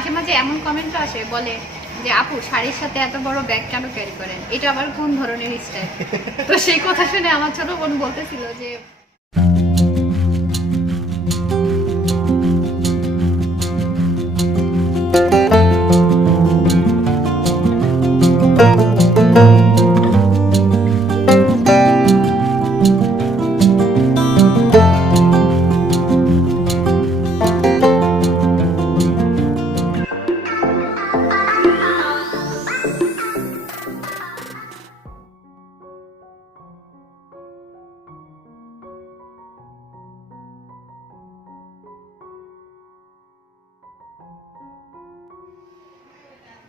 মাঝে মাঝে এমন কমেন্টও আসে, বলে যে আপু শাড়ির সাথে এত বড় ব্যাগ কেন ক্যারি করেন, এটা আবার কোন ধরনের স্টাইল? তো সেই কথা শুনে আমার ছোট বোন বলতেছিল যে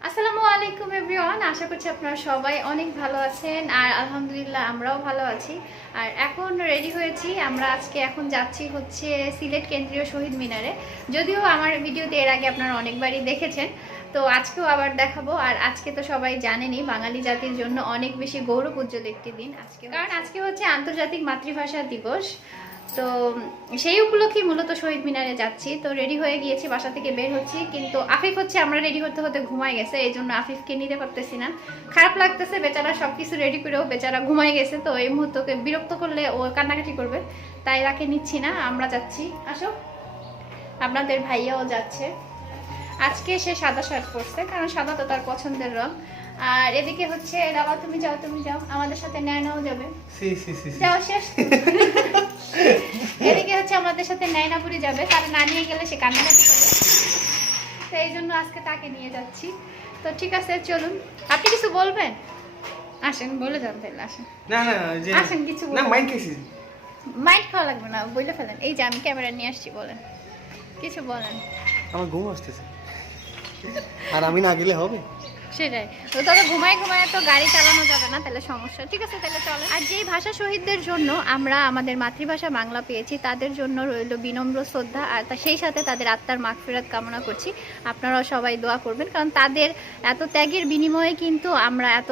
আসসালামু আলাইকুম এভরিওয়ান, আশা করছি আপনারা সবাই অনেক ভালো আছেন। আর আলহামদুলিল্লাহ আমরাও ভালো আছি। আর এখন রেডি হয়েছি, আমরা আজকে এখন যাচ্ছি হচ্ছে সিলেট কেন্দ্রীয় শহীদ মিনারে। যদিও আমার ভিডিওতে এর আগে আপনারা অনেকবারই দেখেছেন, তো আজকেও আবার দেখাবো। আর আজকে তো সবাই জানেনই বাঙালি জাতির জন্য অনেক বেশি গৌরব উজ্জ্বল একটি দিন আজকে, কারণ আজকে হচ্ছে আন্তর্জাতিক মাতৃভাষা দিবস। তো সেই উপলক্ষে মূলত শহীদ মিনারে যাচ্ছি। তো রেডি হয়ে গিয়েছি, বাসা থেকে বের হচ্ছি, কিন্তু আফিফ হচ্ছে আমরা রেডি হতে হতে ঘুমায় গেছে, এই জন্য আফিফকে নিতে পারতেছি না। খারাপ লাগতেছে, বেচারা সবকিছু রেডি করেও বেচারা ঘুমায় গেছে। তো এই মুহূর্তকে বিরক্ত করলে ও কান্নাকাটি করবে, তাই তাকে নিচ্ছি না, আমরা যাচ্ছি। আসো, আপনাদের ভাইয়াও যাচ্ছে। আজকে সে সাদা শার্ট পরছে, কারণ সাদা তো তার পছন্দের রং। আর এদিকে হচ্ছে রাবা, তুমি যাও, তুমি যাও, আমাদের সাথে ন্যায়নাও যাবে। যাও, শেষ। এদিকে হচ্ছে আমাদের সাথে নাইনাপুরি যাবে, তার না নিয়ে গেলে সে কান্নাকাটি করে, তো এই জন্য আজকে তাকে নিয়ে যাচ্ছি। তো ঠিক আছে, চলুন। আপনি কিছু বলবেন? আসেন, বলে যান তাহলে। আসেন আসেন, কিছু মাইন্ড খাওয়া লাগবে না, বলে ফেলেন। এই যে আমি ক্যামেরা নিয়ে আসছি, বলেন, কিছু বলেন। আমার ঘুম আসতেছে, আর আমি না গেলে হবে? সেটাই তো, তবে ঘুমায় ঘুমায় তো গাড়ি চালানো যাবে না, তাহলে সমস্যা। ঠিক আছে, তাহলে চলো। আর যেই ভাষা শহীদদের জন্য আমরা আমাদের মাতৃভাষা বাংলা পেয়েছি, তাদের জন্য রইল বিনম্র শ্রদ্ধা। আর সেই সাথে তাদের আত্মার মাগফিরাত কামনা করছি। আপনারাও সবাই দোয়া করবেন, কারণ তাদের এত ত্যাগের বিনিময়ে কিন্তু আমরা এত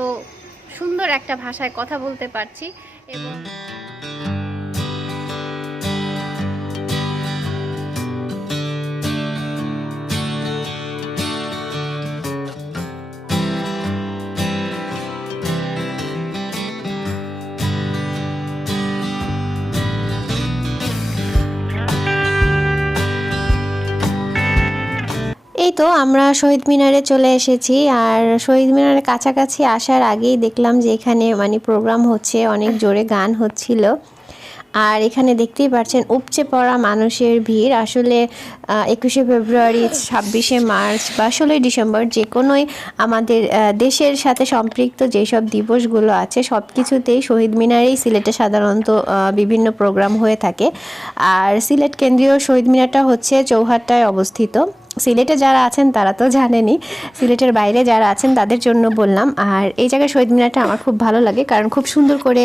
সুন্দর একটা ভাষায় কথা বলতে পারছি। এবং এই তো আমরা শহীদ মিনারে চলে এসেছি। আর শহীদ মিনারের কাছাকাছি আসার আগেই দেখলাম যে এখানে মানে প্রোগ্রাম হচ্ছে, অনেক জোরে গান হচ্ছিল। আর এখানে দেখতেই পাচ্ছেন উপচে পড়া মানুষের ভিড়। আসলে 21শে ফেব্রুয়ারি, 26শে মার্চ বা 16ই ডিসেম্বর যে কোনোই আমাদের দেশের সাথে সম্পৃক্ত যেসব দিবসগুলো আছে সব কিছুতেই শহীদ মিনারেই সিলেটে সাধারণত বিভিন্ন প্রোগ্রাম হয়ে থাকে। আর সিলেট কেন্দ্রীয় শহীদ মিনারটা হচ্ছে চৌহাট্টায় অবস্থিত। সিলেটে যারা আছেন তারা তো জানেনই, সিলেটের বাইরে যারা আছেন তাদের জন্য বললাম। আর এই জায়গায় শহীদ মিনারটা আমার খুব ভালো লাগে, কারণ খুব সুন্দর করে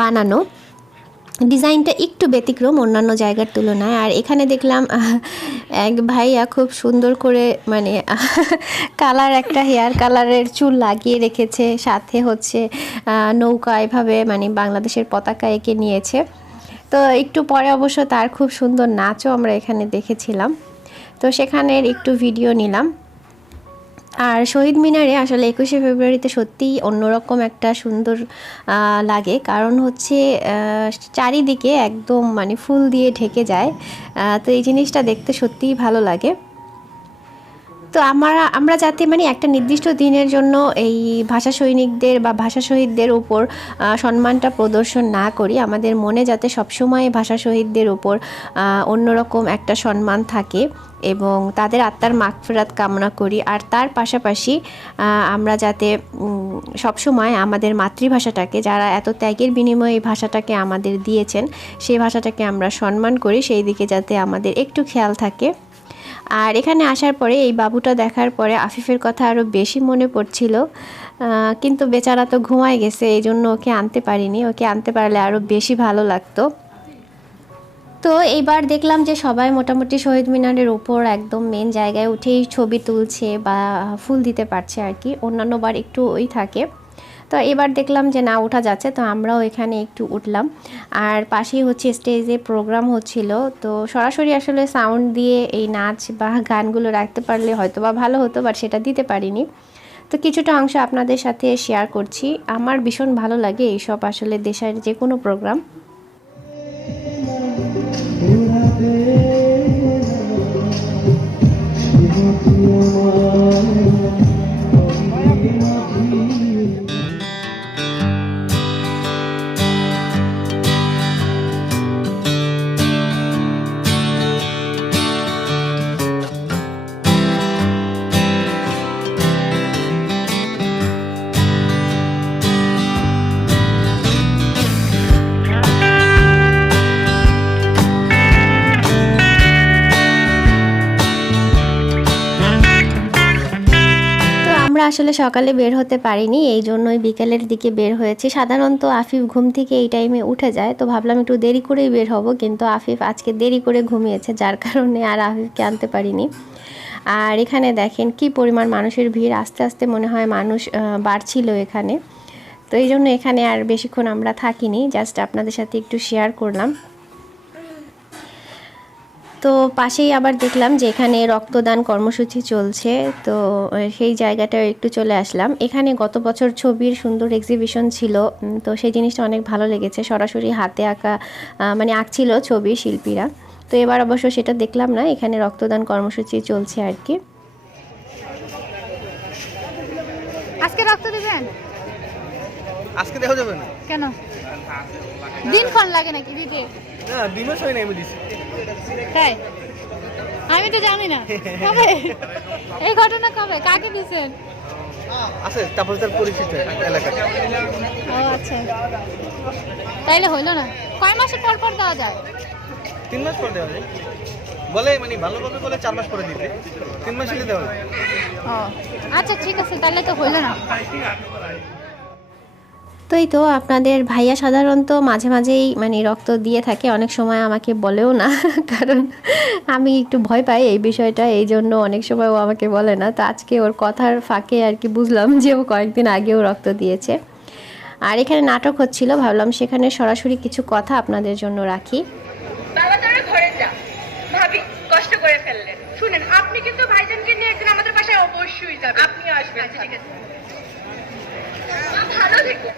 বানানো, ডিজাইনটা একটু ব্যতিক্রম অন্যান্য জায়গার তুলনায়। আর এখানে দেখলাম এক ভাইয়া খুব সুন্দর করে মানে কালার, একটা হেয়ার কালারের চুল লাগিয়ে রেখেছে, সাথে হচ্ছে নৌকা এভাবে মানে বাংলাদেশের পতাকা এঁকে নিয়েছে। তো একটু পরে অবশ্য তার খুব সুন্দর নাচও আমরা এখানে দেখেছিলাম, তো সেখানের একটু ভিডিও নিলাম। আর শহীদ মিনারে আসলে 21শে ফেব্রুয়ারিতে সত্যিই অন্যরকম একটা সুন্দর লাগে, কারণ হচ্ছে চারিদিকে একদম মানে ফুল দিয়ে ঢেকে যায়। তো এই জিনিসটা দেখতে সত্যিই ভালো লাগে। তো আমরা যাতে মানে একটা নির্দিষ্ট দিনের জন্য এই ভাষা সৈনিকদের বা ভাষা শহীদদের উপর সম্মানটা প্রদর্শন না করি, আমাদের মনে যাতে সবসময় ভাষা শহীদদের উপর অন্যরকম একটা সম্মান থাকে এবং তাদের আত্মার মাগফিরাত কামনা করি। আর তার পাশাপাশি আমরা যাতে সবসময় আমাদের মাতৃভাষাটাকে, যারা এত ত্যাগের বিনিময়ে এই ভাষাটাকে আমাদের দিয়েছেন, সেই ভাষাটাকে আমরা সম্মান করি, সেই দিকে যাতে আমাদের একটু খেয়াল থাকে। আর এখানে আসার পরে এই বাবুটা দেখার পরে আফিফের কথা আরও বেশি মনে পড়ছিল, কিন্তু বেচারা তো ঘুমায় গেছে, এই জন্য ওকে আনতে পারিনি। ওকে আনতে পারলে আরও বেশি ভালো লাগতো। তো এইবার দেখলাম যে সবাই মোটামুটি শহীদ মিনারের ওপর একদম মেন জায়গায় উঠেই ছবি তুলছে বা ফুল দিতে পারছে আর কি। অন্যান্য বার একটু ওই থাকে। তো এবার দেখলাম যে না ওঠা যাচ্ছে, তো আমরাও এখানে একটু উঠলাম। আর পাশেই হচ্ছে স্টেজে প্রোগ্রাম হচ্ছিল, তো সরাসরি আসলে সাউন্ড দিয়ে এই নাচ বা গানগুলো রাখতে পারলে হয়তো বা ভালো হতো, বাট সেটা দিতে পারিনি। তো কিছুটা অংশ আপনাদের সাথে শেয়ার করছি। আমার ভীষণ ভালো লাগে এইসব আসলে দেশের যে কোনো প্রোগ্রাম। আমরা আসলে সকালে বের হতে পারিনি, এই জন্যই বিকেলের দিকে বের হয়েছি। সাধারণত আফিফ ঘুম থেকে এই টাইমে উঠে যায়, তো ভাবলাম একটু দেরি করেই বের হব, কিন্তু আফিফ আজকে দেরি করে ঘুমিয়েছে, যার কারণে আর আফিফকে আনতে পারিনি। আর এখানে দেখেন কি পরিমাণ মানুষের ভিড়, আস্তে আস্তে মনে হয় মানুষ বাড়ছিল এখানে। তো এই জন্য এখানে আর বেশিক্ষণ আমরা থাকিনি, জাস্ট আপনাদের সাথে একটু শেয়ার করলাম। তো পাশেই আবার দেখলাম যে এখানে রক্তদান কর্মসূচি চলছে, তো সেই জায়গাটাও একটু চলে আসলাম। এখানে গত বছর ছবির সুন্দর এক্সিবিশন ছিল, তো সেই জিনিসটা অনেক ভালো লেগেছে। সরাসরি হাতে আঁকা মানে আঁকছিল ছবি শিল্পীরা। তো এবার অবশ্য সেটা দেখলাম না, এখানে রক্তদান কর্মসূচি চলছে আর কি। আজকে রক্ত দিবেন? আজকে দেখা যাবে না কেন? দিনক্ষণ লাগে নাকি দিতে? না, দিমাস হয় না, আমি দিছি। তাই? আমি তো জানি না কবে এই ঘটনা, কবে কাকে দিছেন? আছে তারপরে তার পরিচিত এলাকা। ও আচ্ছা, তাইলে হইলো না। কয় মাসের পর পর দেওয়া যায়? 3 মাস পর দেওয়া যায় বলে, মানে ভালোভাবে বলে 4 মাস পরে দিতে, 3 মাস হলে দেওয়া যায়। ও আচ্ছা ঠিক আছে, তাহলে তো হইলো না। তো এই তো আপনাদের ভাইয়া সাধারণত মাঝে মাঝেই মানে রক্ত দিয়ে থাকে, অনেক সময় আমাকে বলেও না, কারণ আমি একটু ভয় পাই এই বিষয়টা, এই জন্য অনেক সময় ও আমাকে বলে না। তো আজকে ওর কথার ফাঁকে আর কি বুঝলাম যে ও কয়েকদিন আগেও রক্ত দিয়েছে। আর এখানে নাটক হচ্ছিল, ভাবলাম সেখানে সরাসরি কিছু কথা আপনাদের জন্য রাখি। বাবা তোরা ঘরে যা, ভাবি কষ্ট করে ফেললেন। শুনেন, আপনি কিন্তু ভাইজানকে নিয়ে একদিন আমাদের বাসায় অবশ্যই যাবেন। আপনি আসবেন? আচ্ছা ঠিক আছে, ভালো থেকো।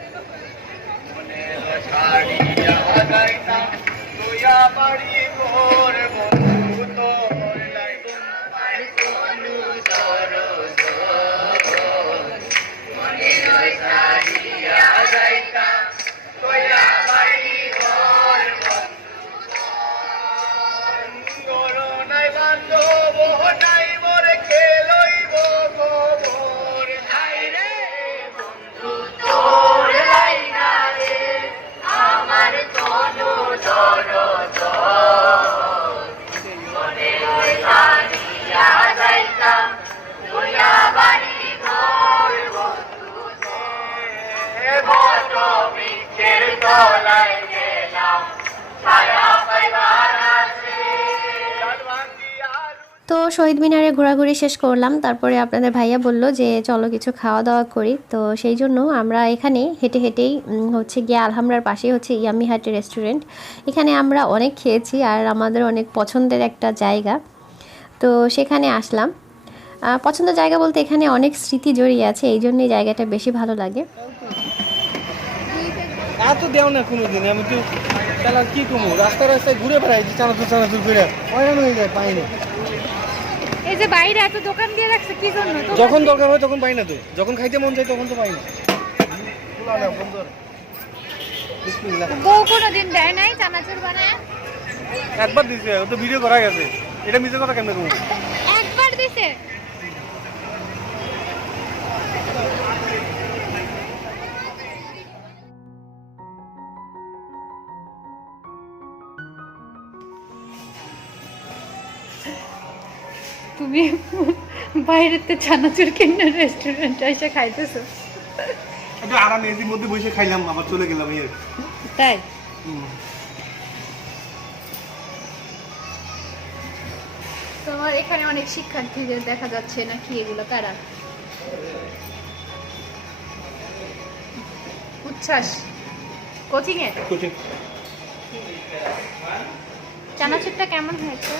তো শহীদ মিনারে ঘোরাঘুরি শেষ করলাম, তারপরে আপনাদের ভাইয়া বলল যে চলো কিছু খাওয়া দাওয়া করি। তো সেই জন্য আমরা এখানে হেঁটে হেঁটেই হচ্ছে গিয়ে আলহামরার পাশেই হচ্ছে ইয়ামি হাটের রেস্টুরেন্ট, এখানে আমরা অনেক খেয়েছি আর আমাদের অনেক পছন্দের একটা জায়গা, তো সেখানে আসলাম। পছন্দের জায়গা বলতে এখানে অনেক স্মৃতি জড়িয়ে আছে, এই জন্যই জায়গাটা বেশি ভালো লাগে। এত দেও না কোনোদিন, আমি তো তাহলে কি কমু, রাস্তায় রাস্তায় ঘুরে বেড়াই, চানাচুর ঘুরে হয়রান হয়ে যায়, পাই না। এই যে বাইরে এত দোকান দিয়ে রাখছে কি জন্য? যখন দরকার হয় তখন পাই না, তো যখন খাইতে মন চাই তখন তো পাই না। বউ কোনোদিন দেয় নাই চানাচুর বানায়? একবার দিছে, ও তো ভিডিও করা গেছে, এটা মিছে কথা কেমনে কমু? একবার দিছে? তুমি বাইরেতে চানাচুর কিনে রেস্টুরেন্টে এসে খাইতেছো? একটু আরামে এসির মধ্যে বসে খাইলাম, আবার চলে গেলাম। তাই? তোমার এখানে অনেক শিক্ষার্থীদের দেখা যাচ্ছে নাকি, এগুলো কারা? উচ্ছ্বাস কোচিং এ কোচিং চানাচুরটা কেমন হয়েছে?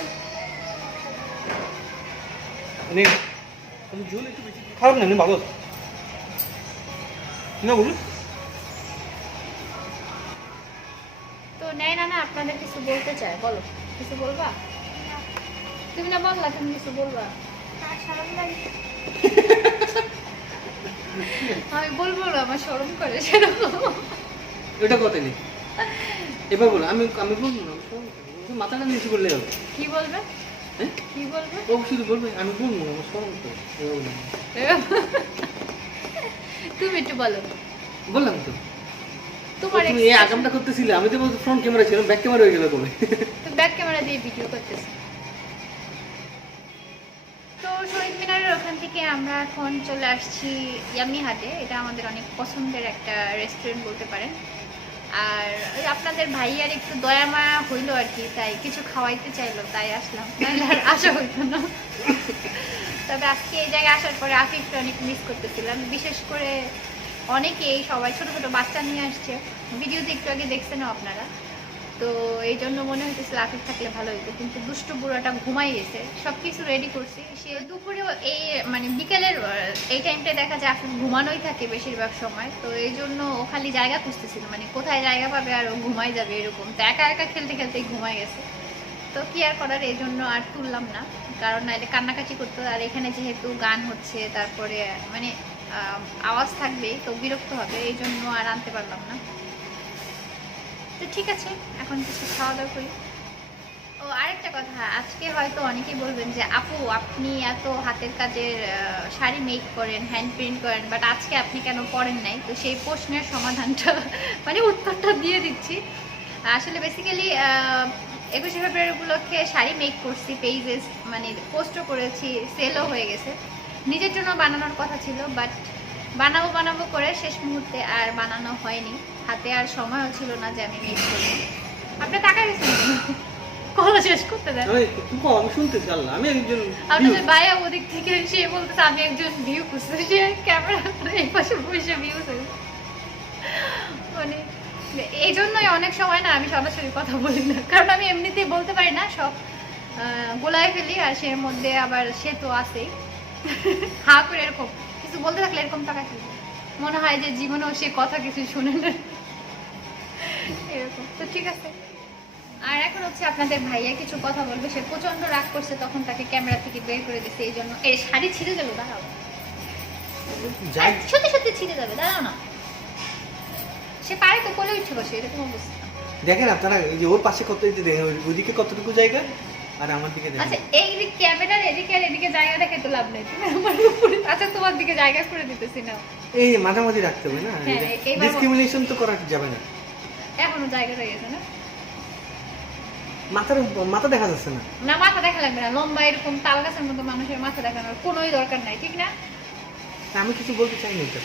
মানে আমি ঝোল একটু বেশি খারাপ না, ভালো আছে না বলুন। তো নেয় না আপনাদের কিছু বলতে চায়, বলো কিছু বলবা? তুমি না বললা তুমি কিছু বলবা? আমি বলবো না, আমার শরম করে সেরকম। এটা কথা নেই, এবার বলো। আমি আমি বলবো না, মাথাটা নিচু করলে হবে। কি বলবে? হ্যাঁ কি বলবে? ও শুধু বলবে, আমি বলবো না, আমার শরম তো। তুমি একটু বলো। বললাম তো তোমার তুমি এই আগামটা করতেছিলে, আমি তো ফ্রন্ট ক্যামেরা ছিলাম, ব্যাক ক্যামেরা হয়ে গেল কবে। ব্যাক ক্যামেরা দিয়ে ভিডিও করতেছি। তো শহীদ মিনারের ওখান থেকে আমরা এখন চলে আসছি ইয়ামি হাটে। এটা আমাদের অনেক পছন্দের একটা রেস্টুরেন্ট বলতে পারেন। আর ওই আপনাদের ভাইয়ার একটু দয়া মায়া হইলো আর কি, তাই কিছু খাওয়াইতে চাইলো, তাই আসলাম, নাহলে আর আসা হইতো না। তবে আজকে এই জায়গায় আসার পরে আফিফকে অনেক মিস করতেছিলাম, বিশেষ করে অনেকেই সবাই ছোট ছোট বাচ্চা নিয়ে আসছে, ভিডিওতে একটু আগে দেখছেন আপনারা। তো এই জন্য মনে হইতেছিল আফিফ থাকলে ভালো হইতো, কিন্তু দুষ্টু বুড়াটা ঘুমাই গেছে। সব কিছু রেডি করছি, সে দুপুরেও এই মানে বিকেলের এই টাইমটায় দেখা যায় আফিফ ঘুমানোই থাকে বেশিরভাগ সময়। তো এই জন্য ও খালি জায়গা খুঁজতেছিল, মানে কোথায় জায়গা পাবে আর ও ঘুমাই যাবে এরকম। তো একা একা খেলতে খেলতেই ঘুমাই গেছে। তো কি আর করার, এই জন্য আর তুললাম না, কারণ নাহলে কান্নাকাটি করতো। আর এখানে যেহেতু গান হচ্ছে, তারপরে মানে আওয়াজ থাকবে, তো বিরক্ত হবে, এই জন্য আর আনতে পারলাম না। তো ঠিক আছে, এখন কিছু খাওয়া দাওয়া করি। ও আরেকটা কথা, আজকে হয়তো অনেকেই বলবেন যে আপু আপনি এত হাতের কাজের শাড়ি মেক করেন, হ্যান্ড প্রিন্ট করেন, বাট আজকে আপনি কেন পরেন নাই? তো সেই প্রশ্নের সমাধানটা মানে উত্তরটা দিয়ে দিচ্ছি। আসলে বেসিক্যালি 21শে ফেব্রুয়ারি উপলক্ষে শাড়ি মেক করছি, পেজেস মানে পোস্টও করেছি, সেলও হয়ে গেছে। নিজের জন্য বানানোর কথা ছিল, বাট বানাবো করে শেষ মুহূর্তে আর বানানো হয়নি। হাতে আর সময়ও ছিল না যে আমি মেক করবো। আপনি টাকা গেছেন কথা শেষ করতে দেন। আমি শুনতেছি। আল্লাহ, আমি একজন আপনাদের ভাইয়া ওদিক থেকে সে বলতেছে আমি একজন ভিউ খুঁজছি, সে ক্যামেরা এই পাশে বসে ভিউ মানে এই জন্যই অনেক সময় না আমি সরাসরি কথা বলি না, কারণ আমি এমনিতেই বলতে পারি না, সব গোলায় ফেলি। আর সে মধ্যে আবার সে তো আছেই, হা করে এরকম কিছু বলতে থাকলে এরকম টাকা খেলে মনে হয় যে জীবনেও সে কথা কিছু শুনে না এরকম। তো ঠিক আছে, আর এখন হচ্ছে আপনাদের ভাইয়া কিছু কথা বলবে, সে প্রচন্ড রাগ করছে, তখন তাকে ক্যামেরা থেকে বের করে দিচ্ছে। এই জন্য এই শাড়ি ছিঁড়ে গেল, দাঁড়াও, সত্যি সত্যি ছিঁড়ে যাবে, দাঁড়াও না। সে পারে তো কোলে উঠে বসে, এরকম অবস্থা। দেখেন আপনারা, এই যে ওর পাশে কত, ওইদিকে কতটুকু জায়গা আর আমার দিকে দেখেন। আচ্ছা এই যে ক্যামেরার এদিকে আর এদিকে জায়গা দেখে তো লাভ নেই, তুমি আমার উপরে, আচ্ছা তোমার দিকে জায়গা করে দিতেছি না। এই মাঝামাঝি রাখতে হবে না, হ্যাঁ, এইবার ডিসক্রিমিনেশন তো করা যাবে না। এখনো জায়গা রয়ে গেছে না, মাথা দেখা যাচ্ছে না। না মাথা দেখা লাগবে না, লম্বা এরকম তাল গাছের মতো মানুষের মাথা দেখানোর কোনোই দরকার নাই, ঠিক না? আমি কিছু বলতে চাই না এটা।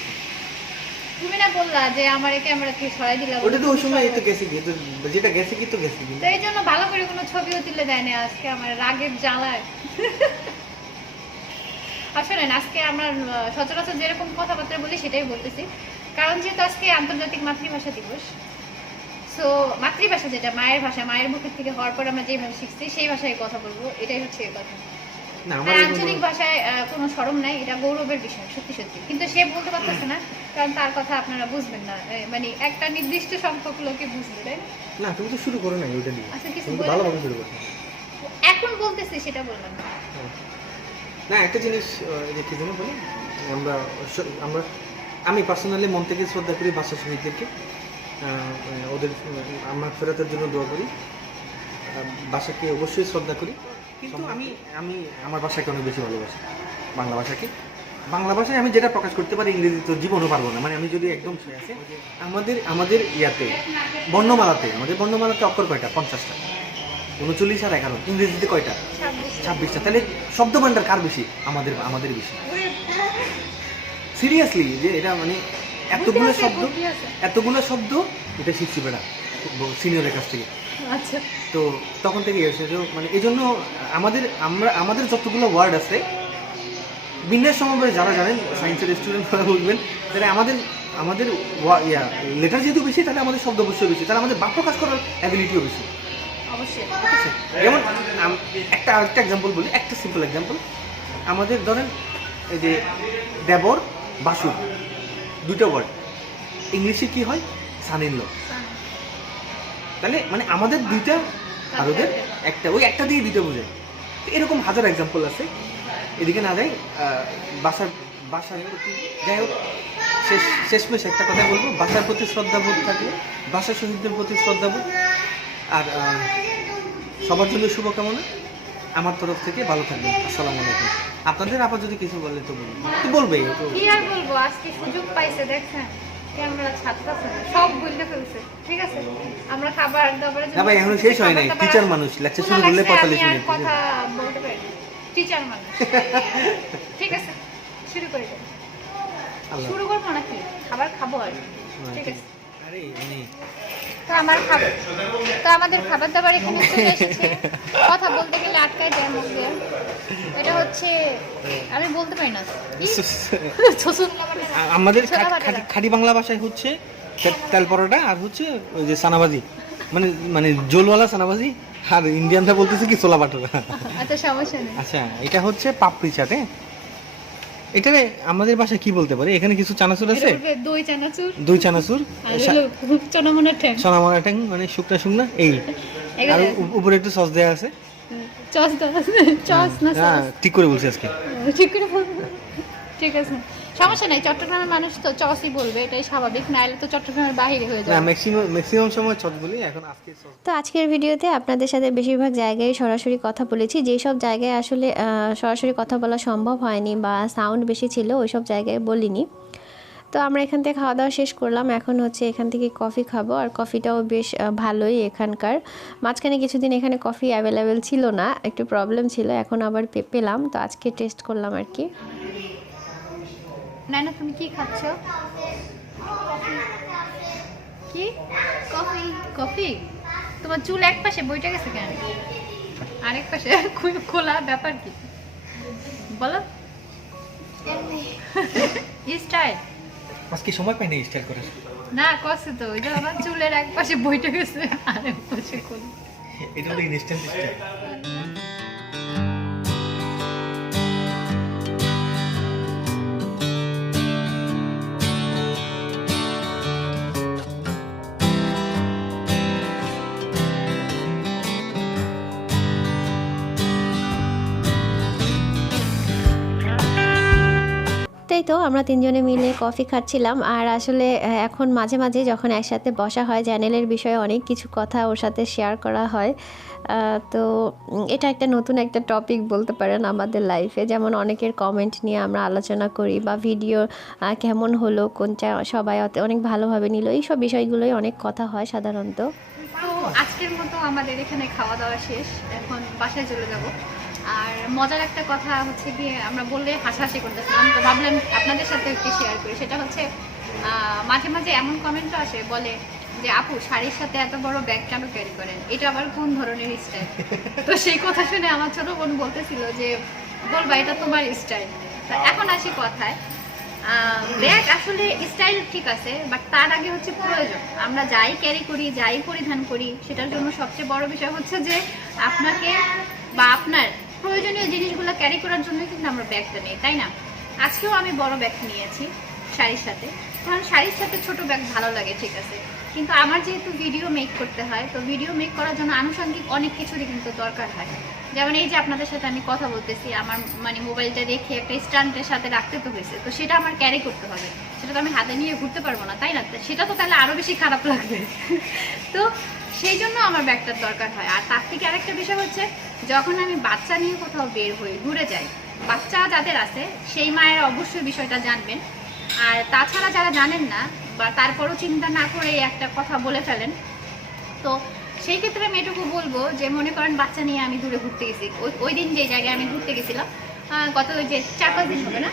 তুমি না বললা যে আমার এই ক্যামেরা থেকে সরাই দিলা, ওটা তো ওই সময় তো গেছে কি, তো যেটা গেছে কি তো গেছে কি। তো এই জন্য ভালো করে কোনো ছবিও তুলে দেয় না আজকে, আমার রাগের জ্বালায়। আসলে আজকে আমরা সচরাচর যেরকম কথাবার্তা বলি সেটাই বলতেছি, কারণ যেহেতু আজকে আন্তর্জাতিক মাতৃভাষা দিবস। সো মাতৃভাষা যেটা মায়ের ভাষা, মায়ের মুখের থেকে হওয়ার পর আমরা যেই ভাষা শিখছি সেই ভাষায় কথা বলবো, এটাই হচ্ছে এই কথা। না, আর আমার আঞ্চলিক ভাষায় কোনো শরম নাই, এটা গৌরবের বিষয় সত্যি সত্যি, কিন্তু সে বলতে পারতেছে না, কারণ তার কথা আপনারা বুঝবেন না, মানে একটা নির্দিষ্ট সংখ্যক লোকে বুঝবে, তাই না? না, তুমি তো শুরু করো না ওইটা দিয়ে। আচ্ছা কিছু তুমি বলে ভালোভাবে শুরু করছো। এখন বলতেছি সেটা বললাম না। না, একটা জিনিস কি জানো বলি, আমরা আমি পার্সোনালি মন থেকে শ্রদ্ধা করি ভাষা শহীদদেরকে, ওদের আমার ফেরতের জন্য দোয়া করি, ভাষাকে অবশ্যই শ্রদ্ধা করি। কিন্তু আমি আমার ভাষাকে অনেক বেশি ভালোবাসি, বাংলা ভাষাকে। বাংলা ভাষায় আমি যেটা প্রকাশ করতে পারি ইংরেজি তো জীবনও পারবো না, মানে আমি যদি একদম আছে। আমাদের ইয়াতে বর্ণমালাতে অক্ষর কয়টা? 50টা, 39 আর 11। ইংরেজিতে কয়টা? 26টা। তাহলে শব্দ ভান্ডার কার বেশি? আমাদের বেশি। সিরিয়াসলি, যে এটা মানে এতগুলো শব্দ এটা শিখছি বেড়া সিনিয়রের কাছ থেকে। আচ্ছা, তো তখন থেকে এসে মানে এই জন্য আমাদের যতগুলো ওয়ার্ড আছে, বিন্যাস সমবায় যারা জানেন, সায়েন্সের স্টুডেন্ট বুঝবেন, তাহলে আমাদের আমাদের লেটার যেহেতু বেশি, তাহলে আমাদের শব্দ অবশ্যই বেশি, তাহলে আমাদের বাক প্রকাশ করার অ্যাবিলিটিও বেশি। অবশ্যই। যেমন আরেকটা এক্সাম্পল বলি, একটা সিম্পল এক্সাম্পল। আমাদের ধরেন এই যে দেবর বাসুর, দুটো ওয়ার্ড, ইংলিশে কি হয়? সান ইন ল। তাহলে মানে আমাদের দুইটা আর ওদের একটা, ওই একটা দিয়ে দুটো বোঝায়। তো এরকম হাজার এক্সাম্পল আছে। এদিকে না যাই, বাসার প্রতি, যাই হোক, শেষমেশ একটা কথা বলবো, বাসার প্রতি শ্রদ্ধাবোধ থাকলে, বাসা শহীদদের প্রতি শ্রদ্ধাবোধ, আর সবার জন্য শুভকামনা আমার তরফ থেকে। ভালো থাকবেন। আসসালামু আলাইকুম। আপনাদের আবার যদি কিছু বললে তো বলবেন, তো বলবেই তো। কি আর বলবো, আজকে সুযোগ পাইছে, দেখছেন ক্যামেরা ছাড়তেছে না, সব বলতে ফেলছে। ঠিক আছে, আমরা খাবার দাবারের জন্য, না ভাই এখনো শেষ হয় নাই, টিচার মানুষ, লেকচার শুরু করলে 45 মিনিট কথা বলতে পারি, টিচার মানুষ। ঠিক আছে, শুরু করে দেব। শুরু করবো নাকি? খাবার খাবো আর ঠিক আছে। আরে আমি তো আমাদের খাবার দাবার এখানে চলে এসেছে। কথা বলতে গেলে আটকায় যায় মুখ দিয়ে। এটা হচ্ছে, আমি বলতে পারি না আমাদের খাঁটি বাংলা ভাষায় হচ্ছে তেল পরোটা, আর হচ্ছে ওই যে সানাবাজি, মানে জোলওয়ালা সানাবাজি, আর ইন্ডিয়ানরা বলতেছে কি ছোলা বাটোরা। আচ্ছা, সমস্যা নেই। আচ্ছা, এটা হচ্ছে পাপড়ি চাট। এটা আমাদের ভাষায় কি বলতে পারে? এখানে কিছু চানাচুর আছে, দই চানাচুর, সোনামনা ঠ্যাং, মানে শুকনা শুকনা, এই আর উপরে একটু সস দেওয়া আছে। ঠিক করে বলছি আজকে। ঠিক আছে, সমস্যা নাই। চট্টগ্রামের মানুষ তো চসই বলবে, এটাই স্বাভাবিক, নাইলে তো চট্টগ্রামের বাইরে হয়ে যায়। ম্যাক্সিমাম সময় চস বলি, এখন আজকে সস। তো আজকের ভিডিওতে আপনাদের সাথে বেশিরভাগ জায়গায় সরাসরি কথা বলেছি। যেসব জায়গায় আসলে সরাসরি কথা বলা সম্ভব হয়নি বা সাউন্ড বেশি ছিল, ওইসব জায়গায় বলিনি। তো আমরা এখান থেকে খাওয়া দাওয়া শেষ করলাম। এখন হচ্ছে এখান থেকে কফি খাবো, আর কফিটাও বেশ ভালোই এখানকার। মাঝখানে কিছুদিন এখানে কফি অ্যাভেলেবেল ছিল না, একটু প্রবলেম ছিল, এখন আবার পেলাম। তো আজকে টেস্ট করলাম আর কি। না, তুমি কি খাচ্ছ? কি? কফি? তোমার চুল এক পাশে বইটা গেছে কেন? আরেক পাশে খোলা, ব্যাপার কি বলো? স্টাইল আজকে সময় পাইনি স্টাইল করার। না, কষ্ট তো ওই যে আমার চুলের এক পাশে বইটা গেছে, আরেক পাশে খোলা। এটা হলো ইনস্ট্যান্ট স্টাইল। তাই তো আমরা তিনজনে মিলে কফি খাচ্ছিলাম। আর আসলে এখন মাঝে মাঝে যখন একসাথে বসা হয়, চ্যানেলের বিষয়ে অনেক কিছু কথা ওর সাথে শেয়ার করা হয়। তো এটা একটা নতুন একটা টপিক বলতে পারেন আমাদের লাইফে। যেমন অনেকের কমেন্ট নিয়ে আমরা আলোচনা করি, বা ভিডিও কেমন হলো, কোনটা সবাই অনেক ভালোভাবে নিল, এইসব বিষয়গুলোই অনেক কথা হয় সাধারণত। তো আজকের মতো আমাদের এখানে খাওয়া দাওয়া শেষ, এখন বাসায় চলে যাব। আর মজার একটা কথা হচ্ছে কি, আমরা বললে হাসাহাসি করতেছিলাম, তো ভাবলাম আপনাদের সাথে একটু শেয়ার করি। সেটা হচ্ছে মাঝে মাঝে এমন কমেন্টও আসে, বলে যে আপু শাড়ির সাথে এত বড় ব্যাগ কেন ক্যারি করেন, এটা আবার কোন ধরনের স্টাইল? তো সেই কথা শুনে আমার ছোট বোন বলতেছিল যে বলবা এটা তোমার স্টাইল। এখন আসি কথায়, ব্যাগ আসলে স্টাইল ঠিক আছে, বাট তার আগে হচ্ছে প্রয়োজন। আমরা যাই ক্যারি করি, যাই পরিধান করি, সেটার জন্য সবচেয়ে বড় বিষয় হচ্ছে যে আপনাকে বা আপনার প্রয়োজনীয় জিনিসগুলো ক্যারি করার জন্য কিন্তু আমরা ব্যাগটা নিই, তাই না? আজকেও আমি বড় ব্যাগ নিয়েছি শাড়ির সাথে, কারণ শাড়ির সাথে ছোট ব্যাগ ভালো লাগে, ঠিক আছে। কিন্তু আমার যেহেতু ভিডিও মেক করতে হয়, তো ভিডিও মেক করার জন্য আনুষঙ্গিক অনেক কিছুরই কিন্তু দরকার হয়। যেমন এই যে আপনাদের সাথে আমি কথা বলতেছি, আমার মানে মোবাইলটা রেখে একটা স্ট্যান্ডের সাথে রাখতে তো হয়েছে, তো সেটা আমার ক্যারি করতে হবে, সেটা তো আমি হাতে নিয়ে ঘুরতে পারবো না, তাই না? সেটা তো তাহলে আরও বেশি খারাপ লাগবে। তো সেই জন্য আমার ব্যাগটার দরকার হয়। আর তার থেকে আরেকটা বিষয় হচ্ছে, যখন আমি বাচ্চা নিয়ে কোথাও বের হই, ঘুরে যাই, বাচ্চা যাদের আছে সেই মায়েরা অবশ্যই বিষয়টা জানবেন। আর তাছাড়া যারা জানেন না বা তারপরও চিন্তা না করে একটা কথা বলে ফেলেন, তো সেই ক্ষেত্রে আমি এটুকু বলবো যে মনে করেন বাচ্চা নিয়ে আমি দূরে ঘুরতে গেছি, ওই দিন যে জায়গায় আমি ঘুরতে গেছিলাম, গত যে 4-5 দিন হবে না,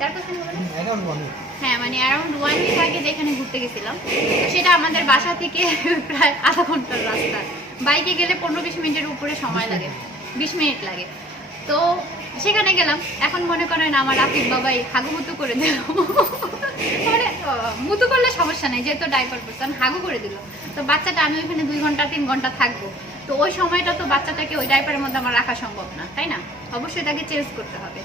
4-5 দিন হবে না, হ্যাঁ, মানে অ্যারাউন্ড 1 উইক আগে যেখানে ঘুরতে গেছিলাম, তো সেটা আমাদের বাসা থেকে প্রায় আধা ঘন্টার রাস্তা। বাইকে গেলে 15-20 মিনিটের উপরে সময় লাগে, 20 মিনিট লাগে। তো সেখানে গেলাম, এখন মনে করেন আমার আফিক বাবাই হাগুমুতু করে দিল মানে মুতু করলে সমস্যা নেই, যেহেতু ডাইপার পরতাম, হাগু করে দিল, তো বাচ্চাটা আমি ওইখানে 2 ঘন্টা 3 ঘন্টা থাকবো, তো ওই সময়টা তো বাচ্চাটাকে ওই ডাইপারের মধ্যে আমার রাখা সম্ভব না, তাই না? অবশ্যই তাকে চেঞ্জ করতে হবে।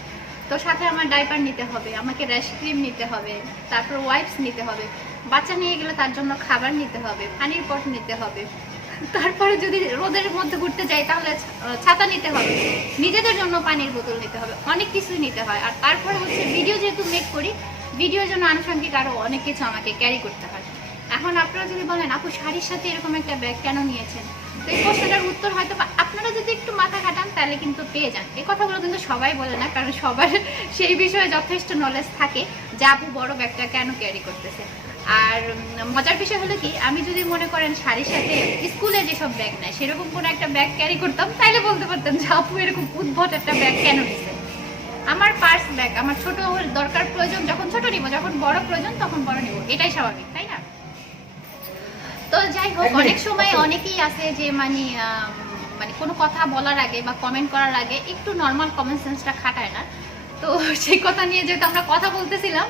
তো সাথে আমার ডাইপার নিতে হবে, আমাকে র্যাশ ক্রিম নিতে হবে, তারপর ওয়াইপস নিতে হবে, বাচ্চা নিয়ে গেলে তার জন্য খাবার নিতে হবে, পানির পট নিতে হবে, তারপরে যদি রোদের মধ্যে ঘুরতে যাই তাহলে ছাতা নিতে হবে, নিজেদের জন্য পানির বোতল নিতে হবে, অনেক কিছুই নিতে হয়। আর তারপরে হচ্ছে ভিডিও যেহেতু মেক করি, ভিডিওর জন্য আনুষঙ্গিক আরও অনেক কিছু আমাকে ক্যারি করতে হয়। এখন আপনারা যদি বলেন আপু শাড়ির সাথে এরকম একটা ব্যাগ কেন নিয়েছেন, তো এই প্রশ্নটার উত্তর হয়তো আপনারা যদি একটু মাথা খাটান তাহলে কিন্তু পেয়ে যান। এই কথাগুলো কিন্তু সবাই বলে না, কারণ সবার সেই বিষয়ে যথেষ্ট নলেজ থাকে যে আপু বড় ব্যাগটা কেন ক্যারি করতেছে। আর মজার বিষয় হলো কি, আমি যদি মনে করেন শাড়ির সাথে স্কুলে যেসব ব্যাগ নেয় সেরকম কোনো একটা ব্যাগ ক্যারি করতাম, তাইলে বলতে পারতেন যে আপু এরকম উদ্ভট একটা ব্যাগ কেন নিচ্ছে। আমার পার্স ব্যাগ আমার ছোট দরকার প্রয়োজন যখন ছোট নিব, যখন বড় প্রয়োজন তখন বড় নিব, এটাই স্বাভাবিক, তাই না? তো যাই হোক, অনেক সময় অনেকেই আছে যে মানে কোনো কথা বলার আগে বা কমেন্ট করার আগে একটু নর্মাল কমন সেন্সটা খাটায় না। তো সেই কথা নিয়ে যেহেতু আমরা কথা বলতেছিলাম,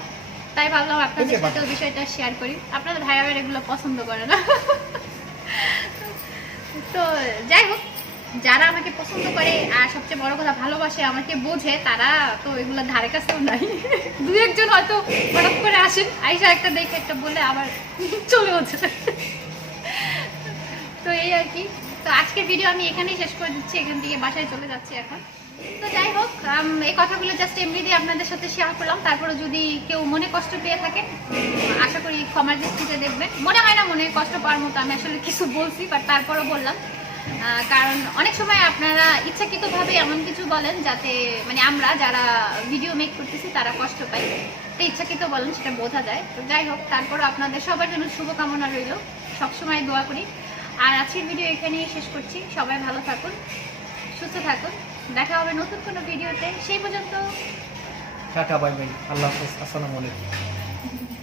তাই ভাবলাম আপনাদের সাথে বিষয়টা শেয়ার করি। আপনাদের ভাই আবার এগুলো পছন্দ করে না। তো যাই হোক, যারা আমাকে পছন্দ করে আর সবচেয়ে বড় কথা ভালোবাসে, আমাকে বোঝে, তারা তো এগুলো ধারে কাছেও নাই। 2-1 হয়তো হঠাৎ করে আসেন, আইসা একটা দেখে একটা বলে আবার চলে হচ্ছে। তো এই আর কি। তো আজকের ভিডিও আমি এখানেই শেষ করে দিচ্ছি, এখান থেকে বাসায় চলে যাচ্ছি এখন। তো যাই হোক, এই কথাগুলো জাস্ট এমনি দিয়ে আপনাদের সাথে শেয়ার করলাম। তারপরে যদি কেউ মনে কষ্ট পেয়ে থাকেন, আশা করি ক্ষমার দৃষ্টিতে দেখবেন। মনে হয় না মনে কষ্ট পাওয়ার মতো আমি আসলে কিছু বলছি, বাট তারপরও বললাম, কারণ অনেক সময় আপনারা ইচ্ছাকৃতভাবে এমন কিছু বলেন যাতে মানে আমরা যারা ভিডিও মেক করতেছি তারা কষ্ট পাই, তো ইচ্ছাকৃত বলেন, সেটা বোঝা যায়। তো যাই হোক, তারপরও আপনাদের সবার জন্য শুভকামনা রইল, সবসময় দোয়া করি। আর আজকের ভিডিও এখানেই শেষ করছি। সবাই ভালো থাকুন, সুস্থ থাকুন, দেখা হবে নতুন কোনো ভিডিওতে। সেই পর্যন্ত টাটা, বাই বাই, আল্লাহ হাফেজ, আসসালামু আলাইকুম।